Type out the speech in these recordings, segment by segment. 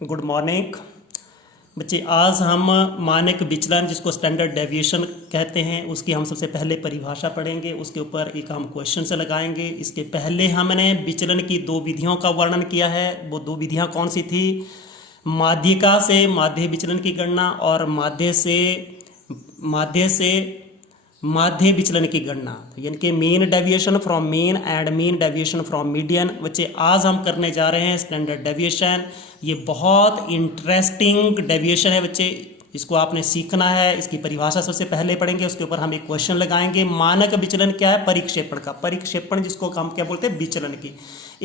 Good morning बच्चे। आज हम मानक विचलन जिसको स्टैंडर्ड डेविएशन कहते हैं उसकी हम सबसे पहले परिभाषा पढ़ेंगे। उसके ऊपर एक हम क्वेश्चन से लगाएंगे। इसके पहले हमने विचलन की दो विधियों का वर्णन किया है। वो दो विधियां कौन सी थी? माध्यिका से माध्य विचलन की गणना और माध्य से माध्य विचलन की गणना, यानी कि mean deviation from mean and mean deviation from median. बच्चे आज हम करने जा रहे हैं स्टैंडर्ड डेविएशन। ये बहुत इंटरेस्टिंग डेविएशन है बच्चे, इसको आपने सीखना है। इसकी परिभाषा सबसे पहले पढ़ेंगे, उसके ऊपर हम एक क्वेश्चन लगाएंगे। मानक विचलन क्या है? परिक्षेपण का। परिक्षेपण जिसको हम क्या बोलते हैं? विचलन की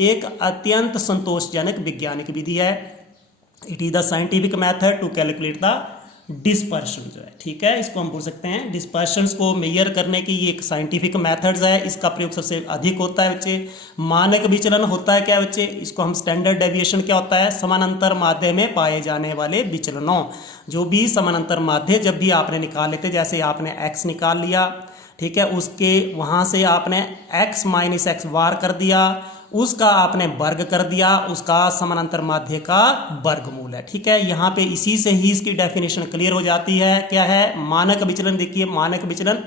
एक अत्यंत संतोषजनक वैज्ञानिक विधि है। It is the scientific method to calculate the dispersion जो है, ठीक है, इसको हम बोल सकते हैं डिस्पर्शंस को मेजर करने की ये एक साइंटिफिक मेथड्स है। इसका प्रयोग सबसे अधिक होता है बच्चे। मानक विचलन होता है क्या बच्चे? इसको हम स्टैंडर्ड डेविएशन क्या होता है? समानांतर माध्य में पाए जाने वाले विचलनों। जो भी समानांतर माध्य जब भी आपने निकाल लेते, जैसे आपने x निकाल लिया, ठीक है, उसके वहाँ से आपने x माइनस एक्स बार कर दिया, उसका आपने वर्ग कर दिया, उसका समानांतर माध्य का वर्गमूल है, ठीक है। यहाँ पे इसी से ही इसकी डेफिनेशन क्लियर हो जाती है। क्या है मानक विचलन? देखिए, मानक विचलन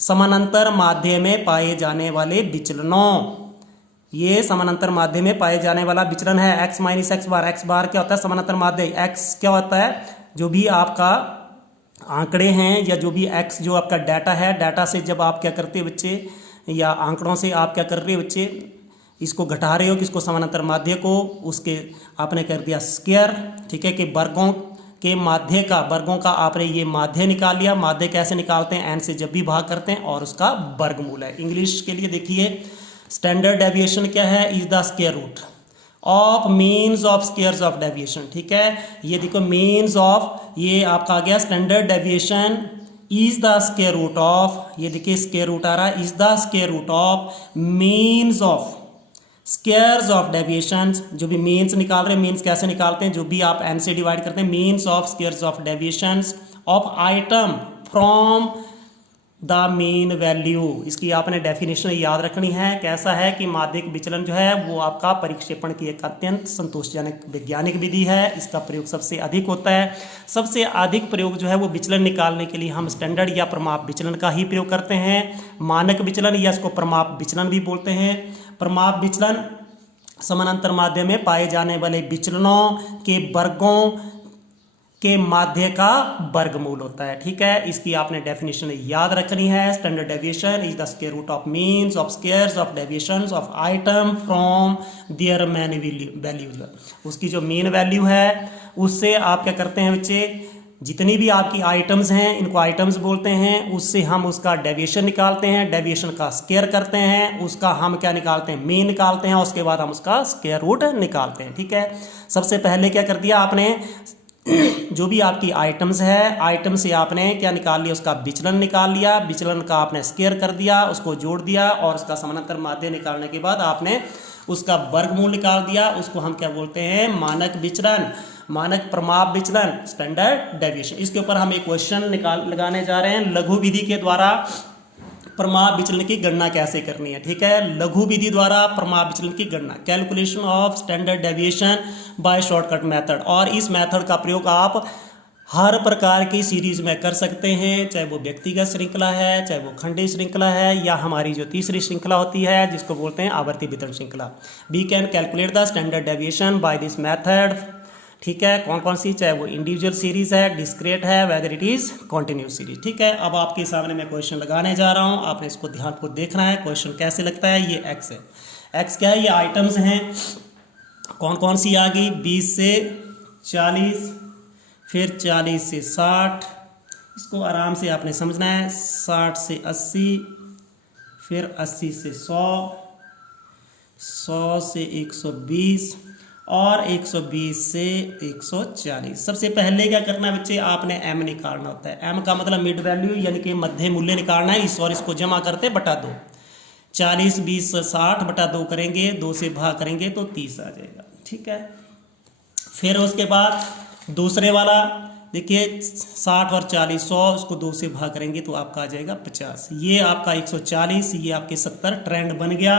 समानांतर माध्य में पाए जाने वाले विचलनों। ये समानांतर माध्य में पाए जाने वाला विचलन है। x माइनस एक्स बार, एक्स बार क्या होता है? समानांतर माध्य। x क्या होता है? जो भी आपका आंकड़े हैं या जो भी x जो आपका डाटा है, डाटा से जब आप क्या करते हैं बच्चे, या आंकड़ों से आप क्या कर रहे हो बच्चे, इसको घटा रहे हो किसको? समानांतर माध्य को। उसके आपने कर दिया स्क्वायर, ठीक है, कि वर्गों के माध्य का, वर्गों का आपने ये माध्य निकाल लिया। माध्य कैसे निकालते हैं? n से जब भी भाग करते हैं, और उसका वर्गमूल है। इंग्लिश के लिए देखिए, स्टैंडर्ड डेविएशन क्या है? Is the square root of means of squares of deviation, ठीक है। ये देखो मीन्स ऑफ, ये आपका आ गया standard deviation is the square root of, ये देखिए स्क्वायर रूट आ रहा है, is the square root of means of squares of deviations. जो भी मीन्स निकाल रहे हैं, मीन्स कैसे निकालते हैं? जो भी आप n से डिवाइड करते हैं, means of squares of deviations of item from the mean value. इसकी आपने डेफिनेशन याद रखनी है। कैसा है कि माध्यिक विचलन जो है वो आपका परिक्षेपण की एक अत्यंत संतोषजनक वैज्ञानिक विधि है। इसका प्रयोग सबसे अधिक होता है। सबसे अधिक प्रयोग जो है वो विचलन निकालने के लिए हम स्टैंडर्ड या प्रमाप विचलन का ही प्रयोग करते हैं। मानक विचलन या इसको प्रमाप विचलन भी बोलते हैं। प्रमाप विचलन समानांतर माध्य में पाए जाने वाले विचलनों के वर्गों के माध्य का वर्गमूल होता है, ठीक है। इसकी आपने डेफिनेशन याद रखनी है। Standard deviation is the square root of means of squares of deviations of item from their mean values. उसकी जो मीन वैल्यू है उससे आप क्या करते हैं बच्चे, जितनी भी आपकी आइटम्स हैं, इनको आइटम्स बोलते हैं, उससे हम उसका डेविएशन निकालते हैं, डेविएशन का स्क्वायर करते हैं, उसका हम क्या निकालते हैं? मीन निकालते हैं, उसके बाद हम उसका स्क्वायर रूट निकालते हैं, ठीक है। सबसे पहले क्या कर दिया आपने, जो भी आपकी आइटम्स है, आइटम से आपने क्या निकाल लिया? उसका विचलन निकाल लिया, विचलन का आपने स्क्वायर कर दिया, उसको जोड़ दिया, और उसका समानांतर माध्य निकालने के बाद आपने उसका वर्गमूल निकाल दिया। उसको हम क्या बोलते हैं? मानक विचलन, मानक प्रमाप विचलन, स्टैंडर्ड डेविएशन। इसके ऊपर हम एक क्वेश्चन लगाने जा रहे हैं। लघु विधि के द्वारा प्रमाप विचलन की गणना कैसे करनी है, ठीक है। लघु विधि द्वारा प्रमाप विचलन की गणना, calculation of standard deviation by shortcut method. और इस मेथड का प्रयोग आप हर प्रकार की सीरीज में कर सकते हैं, चाहे वो व्यक्तिगत श्रृंखला है, चाहे वो खंडीय श्रृंखला है, या हमारी जो तीसरी श्रृंखला होती है जिसको बोलते हैं आवर्ती वितरण श्रृंखला। We can calculate the standard deviation by this method, ठीक है। कौन कौन सी? चाहे वो इंडिविजुअल सीरीज है, डिस्क्रीट है, whether it is continuous series, ठीक है। अब आपके सामने मैं क्वेश्चन लगाने जा रहा हूँ, आपने इसको ध्यान को देखना है। क्वेश्चन कैसे लगता है? ये x है, x क्या है? ये आइटम्स हैं। कौन कौन सी आ गई? 20 से 40, फिर 40 से 60, इसको आराम से आपने समझना है। 60 से 80, फिर 80 से 100, 100 से 120, और 120 से 140। सबसे पहले क्या करना है बच्चे? आपने m निकालना होता है। m का मतलब मिड वैल्यू, यानी कि मध्य मूल्य निकालना है। और इसको जमा करते बटा 2, 40 20 60 बटा 2 करेंगे, 2 से भाग करेंगे तो 30 आ जाएगा, ठीक है। फिर उसके बाद दूसरे वाला देखिए, 60 और 40 100, उसको 2 से भाग करेंगे तो आपका आ जाएगा 50। ये आपका 140, ये आपके 70 ट्रेंड बन गया,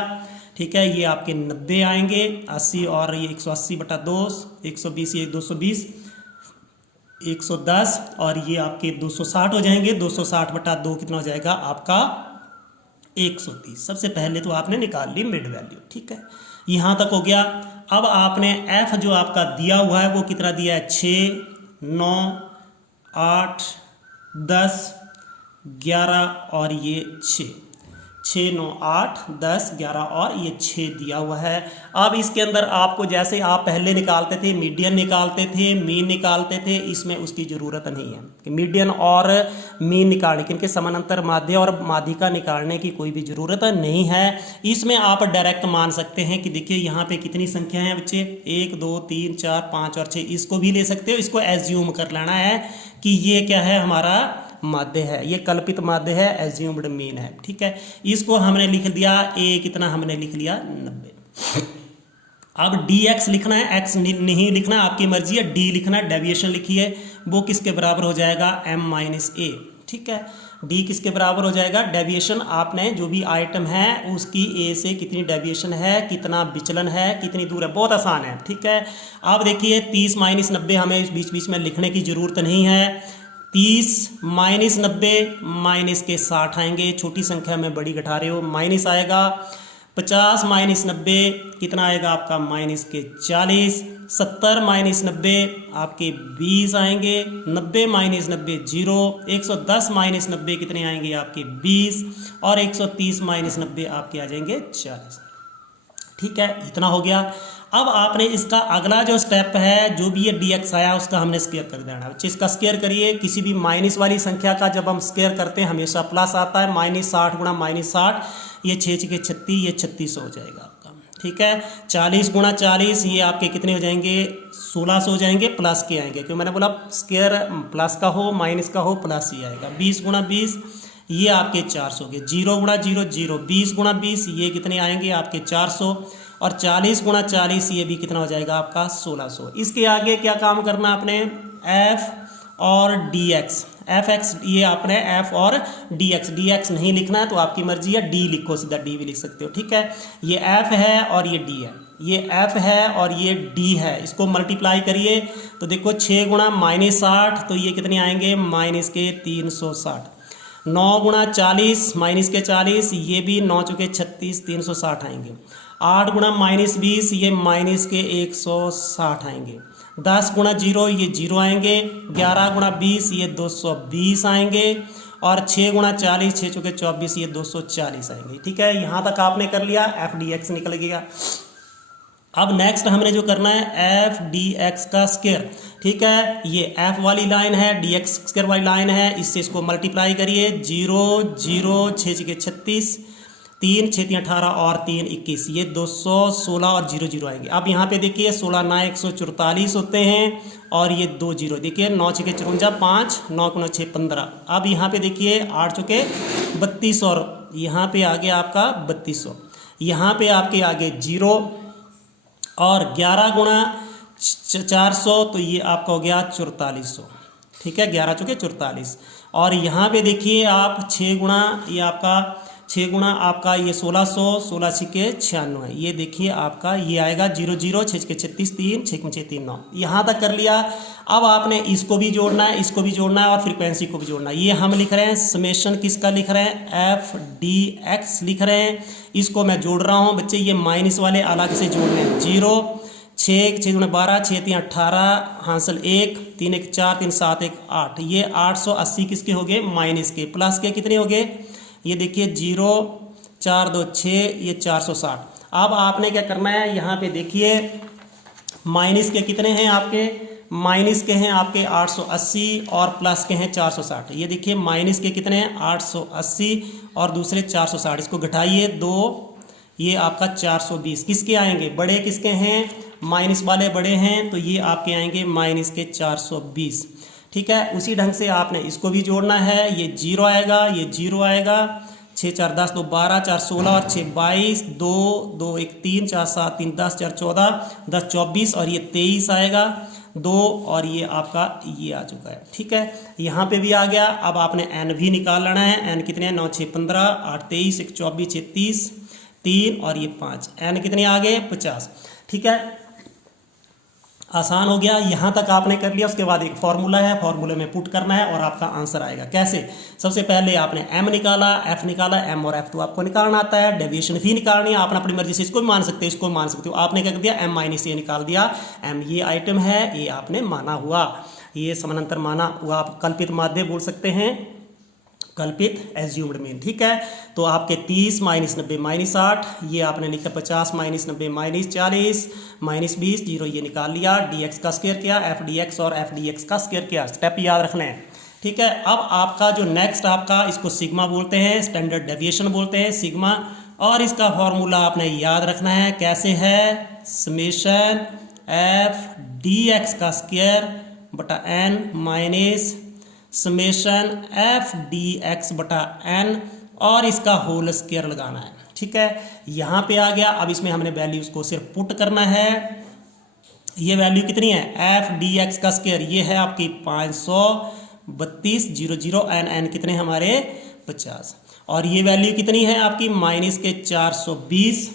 ठीक है। ये आपके 90 आएंगे, 80 और ये 180/2, 120 ये 220, 110 और ये आपके 260 हो जाएंगे। 260/2 कितना हो जाएगा आपका 130। सबसे पहले तो आपने निकाल ली मिड वैल्यू, ठीक है, यहाँ तक हो गया। अब आपने एफ जो आपका दिया हुआ है वो कितना दिया है, 6, 9, 8, 10, 11 और ये 6, 6, 9, 8, 10, 11 और ये 6 दिया हुआ है। अब इसके अंदर आपको जैसे आप पहले निकालते थे, मीडियन निकालते थे, मीन निकालते थे, इसमें उसकी ज़रूरत नहीं है कि मीडियन और मीन निकालने की, इनके समानांतर माध्य और माध्यिका निकालने की कोई भी ज़रूरत नहीं है। इसमें आप डायरेक्ट मान सकते हैं कि देखिए यहाँ पे कितनी संख्या है बच्चे, 1, 2, 3, 4, 5 और 6, इसको भी ले सकते हो। इसको एज्यूम कर लेना है कि ये क्या है, हमारा माध्य है, ये कल्पित माध्य है, एज्यूम्ड मीन है, ठीक है। इसको हमने लिख दिया ए, कितना हमने लिख लिया 90। अब dx लिखना है, x नहीं लिखना, आपकी मर्जी है। d लिखना है, डेविएशन लिखिए, वो किसके बराबर हो जाएगा, m-a, ठीक है। d किसके बराबर हो जाएगा, डेविएशन आपने जो भी आइटम है उसकी a से कितनी डेविएशन है, कितना विचलन है, कितनी दूर है, बहुत आसान है, ठीक है। अब देखिए 30 - 90 हमें बीच बीच में लिखने की ज़रूरत नहीं है। 30 - 90 माइनस के 60 आएंगे, छोटी संख्या में बड़ी घटा रहे हो, माइनस आएगा। 50 - 90 कितना आएगा आपका, माइनस के 40। 70 - 90 आपके 20 आएंगे। 90 - 90 0। 110 - 90 कितने आएंगे आपके 20 और 130 - 90 आपके आ जाएंगे 40, ठीक है। इतना हो गया। अब आपने इसका अगला जो स्टेप है, जो भी ये dx आया उसका हमने स्क्वायर कर देना है। इसका स्क्वायर करिए, किसी भी माइनस वाली संख्या का जब हम स्क्वायर करते हैं हमेशा प्लस आता है। -60 गुणा -60, ये 6 के 36, ये 3600 हो जाएगा आपका, ठीक है। 40 गुणा 40 ये आपके कितने हो जाएंगे, 1600 हो जाएंगे, प्लस के आएंगे, क्यों मैंने बोला स्क्वायर प्लस का हो माइनस का हो प्लस ही आएगा। 20 गुणा 20 ये आपके 400 के। 0 गुणा 0 0, 20 गुणा 20 ये कितने आएंगे आपके 400 और 40 गुणा 40 ये भी कितना हो जाएगा आपका 1600। इसके आगे क्या काम करना आपने, f और dx, fx, ये आपने f और dx नहीं लिखना है तो आपकी मर्जी है, d लिखो, सीधा d भी लिख सकते हो, ठीक है। ये f है और ये d है, ये f है और ये d है, इसको मल्टीप्लाई करिए तो देखो 6 गुणा -60 तो ये कितने आएंगे, माइनस के 360। 9 गुणा 40 माइनस के 40 ये भी 9 चुके 36, 360 आएंगे। 8 गुणा -20 ये माइनस के 160 आएंगे। 10 गुणा 0 ये 0 आएंगे। 11 गुणा 20 ये 220 आएंगे और 6 गुणा 40 6 चुके 24 ये 240 आएंगे, ठीक है। यहाँ तक आपने कर लिया, f dx निकल गया। अब नेक्स्ट हमने जो करना है f dx का स्क्वायर, ठीक है। ये f वाली लाइन है, dx स्क्वायर वाली लाइन है, इससे इसको मल्टीप्लाई करिए। 0 0 6 के 36, 3 6 3 18 और 3 21, ये 216 और 0 0 आएंगे। अब यहाँ पे देखिए 16 9 144 होते हैं और ये 2 0, देखिए 9 6 के 54, 5 9 9 6 15। अब यहाँ पे देखिए 8 चुके 32 और यहाँ पे आ गया आपका 3200। यहाँ पे आपके आगे 0 और 11 गुणा 400 तो ये आपका हो गया 4400, ठीक है। 11 चुके 44 और यहाँ पे देखिए आप 6 गुणा ये आपका 6 गुणा आपका ये 1600, 16 छिके 96 है, ये देखिए आपका ये आएगा 0 0 6 के 36 3 6 6 3 9। यहाँ तक कर लिया। अब आपने इसको भी जोड़ना है, इसको भी जोड़ना है और फ्रीक्वेंसी को भी जोड़ना है। ये हम लिख रहे हैं समेशन किसका लिख रहे हैं, f dx लिख रहे हैं। इसको मैं जोड़ रहा हूँ बच्चे, ये माइनस वाले अलग से जोड़ने हैं। 0 6 6 12 6 3 18 हासिल 1 3 1 4 3 7 1 8, ये 880 किसके हो गए, माइनस के। प्लस के कितने हो गए, ये देखिए 0 4 2 6 ये 460। अब आपने क्या करना है, यहाँ पे देखिए माइनस के कितने हैं आपके, माइनस के हैं आपके 880 और प्लस के हैं 460। ये देखिए माइनस के कितने हैं 880 और दूसरे 460, इसको घटाइए 2, ये आपका 420 किसके आएंगे, बड़े किसके हैं, माइनस वाले बड़े हैं तो ये आपके आएंगे माइनस के 420, ठीक है। उसी ढंग से आपने इसको भी जोड़ना है। ये 0 आएगा, ये 0 आएगा। 6 4 10 2 12 4 16 और 6 22 2 2 1 3 4 7 3 10 4 14 10 24 और ये 23 आएगा 2 और ये आपका ये आ चुका है, ठीक है। यहाँ पे भी आ गया। अब आपने n भी निकाल लेना है। n कितने हैं, 9 6 15 8 23 1 24 6 30 3 और ये 5, n कितने आ गए 50। ठीक है, आसान हो गया, यहाँ तक आपने कर लिया। उसके बाद एक फॉर्मूला है, फॉर्मूले में पुट करना है और आपका आंसर आएगा। कैसे? सबसे पहले आपने m निकाला, f निकाला, m और f तो आपको निकालना आता है। डेविएशन फी निकालनी है, आप अपनी मर्जी से इसको भी मान सकते हो, इसको भी मान सकते हो। आपने क्या कर दिया, m माइनस ए निकाल दिया। m ये आइटम है, ये आपने माना हुआ, ये समानांतर माना हुआ, आप कल्पित माध्य बोल सकते हैं, कल्पित एज्यूम्ड मीन। ठीक है, तो आपके 30 माइनस 90 माइनस 8, ये आपने लिखा 50 माइनस 90 माइनस 40 माइनस 20, जीरो ये निकाल लिया। dx का स्क्वायर किया, f dx और f dx का स्क्वायर किया। स्टेप याद रखना है। ठीक है, अब आपका जो नेक्स्ट आपका, इसको सिग्मा बोलते हैं, स्टैंडर्ड डेविएशन बोलते हैं सिग्मा, और इसका फॉर्मूला आपने याद रखना है। कैसे है? समेशन f dx का स्क्वायर बटा n minus summation f dx बटा n और इसका होल स्क्वायर लगाना है। ठीक है, यहाँ पे आ गया। अब इसमें हमने वैल्यूज को सिर्फ पुट करना है। ये वैल्यू कितनी है? f dx का स्क्वायर ये है आपकी 532 00 n कितने हमारे 50, और ये वैल्यू कितनी है आपकी माइनस के 420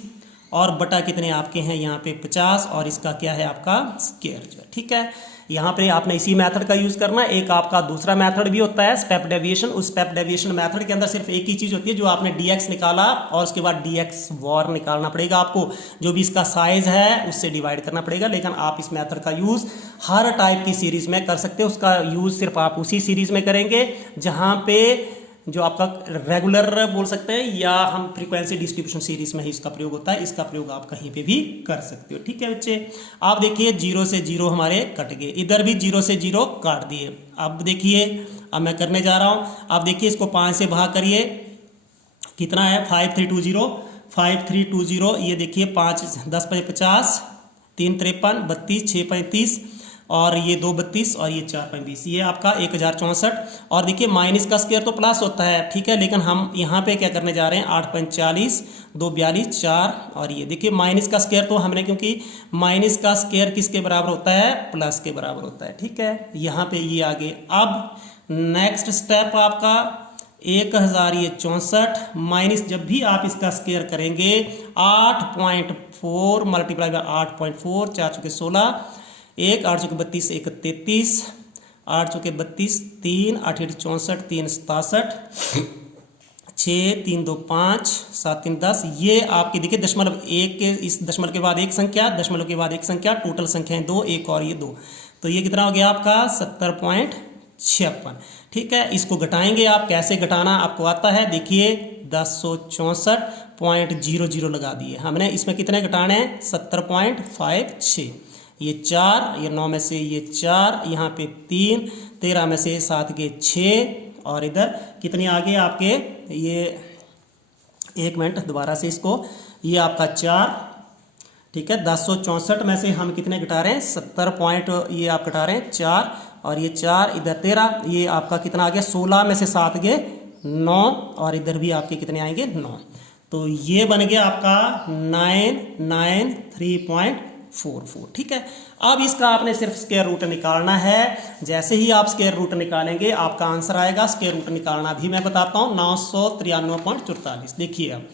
और बटा कितने आपके हैं यहाँ पे 50, और इसका क्या है आपका स्क्वायर जो। ठीक है, यहाँ पे आपने इसी मेथड का यूज करना है। एक आपका दूसरा मेथड भी होता है स्टेप डेविएशन। उस स्टेप डेविएशन मेथड के अंदर सिर्फ एक ही चीज होती है, जो आपने dx निकाला और उसके बाद dx वॉर निकालना पड़ेगा आपको, जो भी इसका साइज है उससे डिवाइड करना पड़ेगा। लेकिन आप इस मेथड का यूज हर टाइप की सीरीज में कर सकते हो। उसका यूज सिर्फ आप उसी सीरीज में करेंगे जहाँ पे जो आपका रेगुलर बोल सकते हैं, या हम फ्रीक्वेंसी डिस्ट्रीब्यूशन सीरीज में ही इसका प्रयोग होता है। इसका प्रयोग आप कहीं पे भी कर सकते हो। ठीक है बच्चे, आप देखिए 0 से 0 हमारे कट गए, इधर भी 0 से 0 काट दिए। अब देखिए, अब मैं करने जा रहा हूँ। आप देखिए इसको 5 से भाग करिए, कितना है 5320। ये देखिए 5 10 5 50, 3 53 32 6 35 और ये 2 32 और ये 4 5 20, ये आपका 1064। और देखिए माइनस का स्क्वायर तो प्लस होता है, ठीक है, लेकिन हम यहाँ पे क्या करने जा रहे हैं 8 5 40 2 42 4, और ये देखिए माइनस का स्क्वायर तो हमने, क्योंकि माइनस का स्क्वायर किसके बराबर होता है? प्लस के बराबर होता है। ठीक है, यहाँ पे ये आगे। अब नेक्स्ट स्टेप आपका 1064 माइनस, जब भी आप इसका स्क्वायर करेंगे 8.4 मल्टीप्लाई बाय 8.4, 4 चौके 16, 1 8 चौके 32 1 33, 8 चौके 32 3 8 8 64 3 67, 6 3 2 5 7 3 10। ये आपकी देखिए दशमलव एक के, इस दशमलव के बाद एक संख्या, दशमलव के बाद एक संख्या, टोटल संख्याएं 2, एक और ये 2, तो ये कितना हो गया आपका 70.56। ठीक है, इसको घटाएंगे आप। कैसे घटाना आपको आता है? देखिए 1064.00 लगा दिए हमने। इसमें कितने घटाने हैं? 70.56। ये 4, ये 9 में से ये 4, यहाँ पे 3, 13 में से 7 के 6, और इधर कितने आगे आपके, ये 1 मिनट दोबारा से इसको, ये आपका 4। ठीक है, 1064 में से हम कितने घटा रहे हैं? 70 पॉइंट, ये आप घटा रहे हैं 4, और ये 4 इधर 13, ये आपका कितना आ गया? 16 में से 7 गए 9, और इधर भी आपके कितने आएंगे? 9। तो ये बन गया आपका 993.44। ठीक है, अब इसका आपने सिर्फ स्क्वायर रूट निकालना है। जैसे ही आप स्क्वायर रूट निकालेंगे आपका आंसर आएगा। स्क्वायर रूट निकालना भी मैं बताता हूँ, 993.44। देखिए अब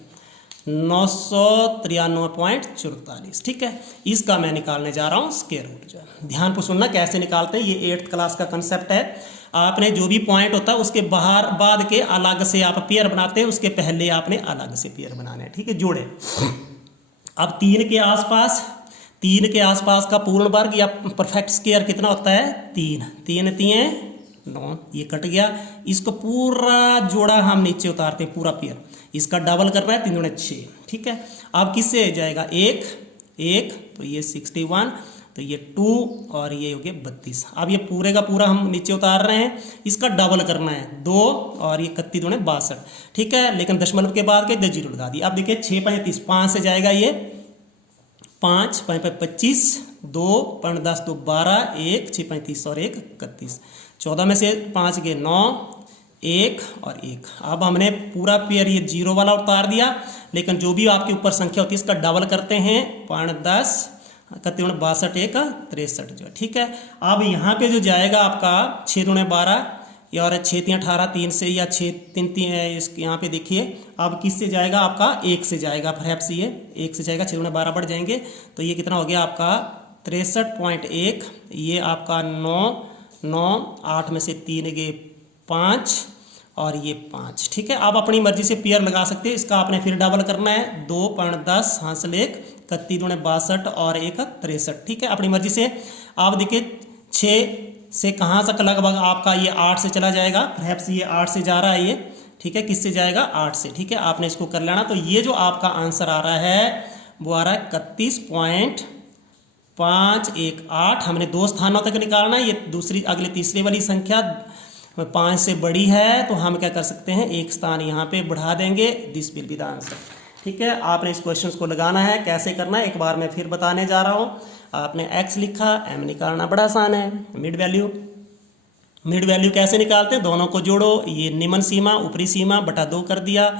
993.44। ठीक है, इसका मैं निकालने जा रहा हूँ स्क्वायर रूट। जो है ध्यान पर सुनना कैसे निकालते हैं, ये 8th क्लास का कंसेप्ट है। आपने जो भी पॉइंट होता है उसके बाहर बाद के अलग से आप पेयर बनाते हैं, उसके पहले आपने अलग से पेयर बनाने हैं। ठीक है, जोड़े। अब 3 के आसपास का पूर्ण वर्ग या परफेक्ट स्क्वायर कितना होता है? 3 3 3 9, ये कट गया। इसको पूरा जोड़ा हम नीचे उतारते हैं, पूरा पेयर। इसका डबल करना है, 3 दूनी 6। ठीक है, अब किससे जाएगा? 1 1, तो ये 61, तो ये 2, और ये हो गया 32। अब ये पूरे का पूरा हम नीचे उतार रहे हैं, इसका डबल करना है 2, और ये 31 दूनी 62। ठीक है, लेकिन दशमलव के बाद के 0 लगा दी। अब देखिए 6 5 30, 5 से जाएगा ये 5 5 5 25, 2 5 10 2 12, 1 6 5 30 और 1 31, 14 में से 5 के 9, 1 और 1। अब हमने पूरा पेयर ये 0 वाला उतार दिया, लेकिन जो भी आपके ऊपर संख्या होती है इसका डबल करते हैं, 5 10 61 62 1 63 जो। ठीक है, अब यहाँ पे जो जाएगा आपका 6 दूने 12, और 6 3 18 3 से या 6 3 3 इस यहाँ पे देखिए अब किससे जाएगा आपका 1 से जाएगा, परहैप्स ये 1 से जाएगा, 6 12 बढ़ जाएंगे तो ये कितना हो गया आपका 63.1, ये आपका 9 9 8 में से 3 गए 5 और ये 5। ठीक है, आप अपनी मर्जी से पेयर लगा सकते हैं, इसका आपने फिर डबल करना है 2.10 हासिल 1 31 दूने 62 और 1 63। ठीक है, अपनी मर्जी से आप देखिए 6 से कहाँ तक लगभग आपका ये 8 से चला जाएगा, परहैप्स ये 8 से जा रहा है ये। ठीक है, किससे जाएगा 8 से। ठीक है, आपने इसको कर लेना। तो ये जो आपका आंसर आ रहा है वो आ रहा है 31.518। हमने 2 स्थानों तक निकालना है, ये दूसरी अगले तीसरे वाली संख्या 5 से बड़ी है तो हम क्या कर सकते हैं, एक स्थान यहाँ पे बढ़ा देंगे, this will be the answer. ठीक है, आपने इस क्वेश्चन को लगाना है, कैसे करना है एक बार मैं फिर बताने जा रहा हूँ। आपने x लिखा, m निकालना बड़ा आसान है, मिड वैल्यू कैसे निकालते हैं, दोनों को जोड़ो, ये निम्न सीमा ऊपरी सीमा बटा 2 कर दिया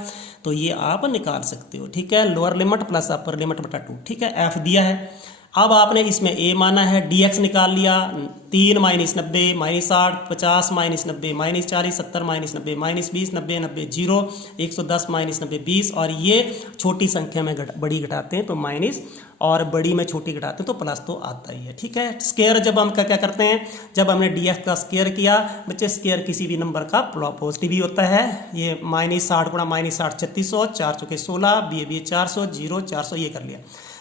तो ये आप निकाल सकते हो। ठीक है, lower limit plus upper limit बटा 2। ठीक है, f दिया है, अब आपने इसमें a माना है, dx निकाल लिया, 3 -90 -60 50 -90 -40 70 -90 -20 90 90 0 110 -90 20 और ये छोटी संख्या में बड़ी घटाते हैं तो माइनस और बड़ी में छोटी घटाते हैं तो प्लस तो आता ही है। ठीक है, स्क्वायर जब हम क्या करते हैं, जब हमने dx का स्क्वायर किया बच्चे, स्क्वायर किसी भी नंबर का पॉजिटिव ही होता है। ये -60 गुणा -60 3600 4 चौके 16 बी 400 0 400 ये कर लिया।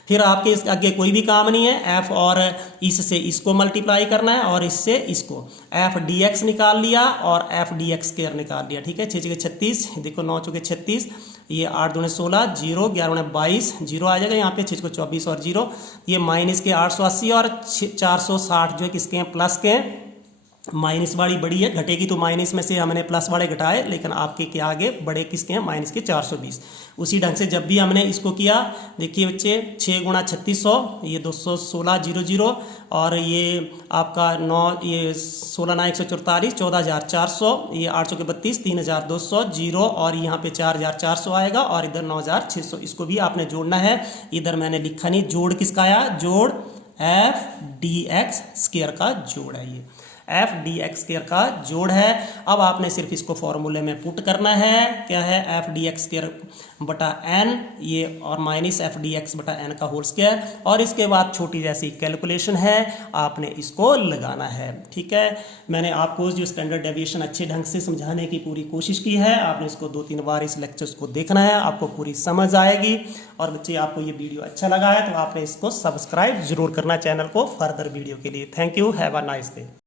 फिर आपके इस आगे कोई भी काम नहीं है, f और इससे इसको मल्टीप्लाई करना है और इससे इसको, f dx निकाल लिया और f dx स्क्वायर निकाल लिया। ठीक है, 6 6 36 देखो 9 चौके 36, ये 8 दूने 16 0 11 दूने 22 0 आ जाएगा यहाँ पे, 6 को 24 और 0, ये माइनस के 880 और 460 जो है किसके हैं प्लस के हैं, माइनस वाली बड़ी है, घटेगी तो माइनस में से हमने प्लस वाले घटाए, लेकिन आपके के आगे बड़े किसके हैं माइनस के 420। उसी ढंग से जब भी हमने इसको किया देखिए बच्चे 6 गुणा 3600 ये 216 00 और ये आपका 9 ये 16 9 144 14400 ये 8 के 32 3200 0 और यहाँ पे 4400 आएगा और इधर 9600, इसको भी आपने जोड़ना है। इधर मैंने लिखा नहीं, जोड़ किसका आया, जोड़ f dx स्क्वायर का जोड़ है, ये f dx स्क्वायर का जोड़ है। अब आपने सिर्फ इसको फॉर्मूले में पुट करना है, क्या है f dx स्क्वायर बटा n ये और माइनस f dx बटा n का होल स्क्वायर, और इसके बाद छोटी जैसी कैलकुलेशन है आपने इसको लगाना है। ठीक है, मैंने आपको जो स्टैंडर्ड डेविएशन अच्छे ढंग से समझाने की पूरी कोशिश की है, आपने इसको 2-3 बार इस लेक्चर्स को देखना है, आपको पूरी समझ आएगी। और बच्चे आपको ये वीडियो अच्छा लगा है तो आपने इसको सब्सक्राइब जरूर करना चैनल को फर्दर वीडियो के लिए। Thank you, have a nice day.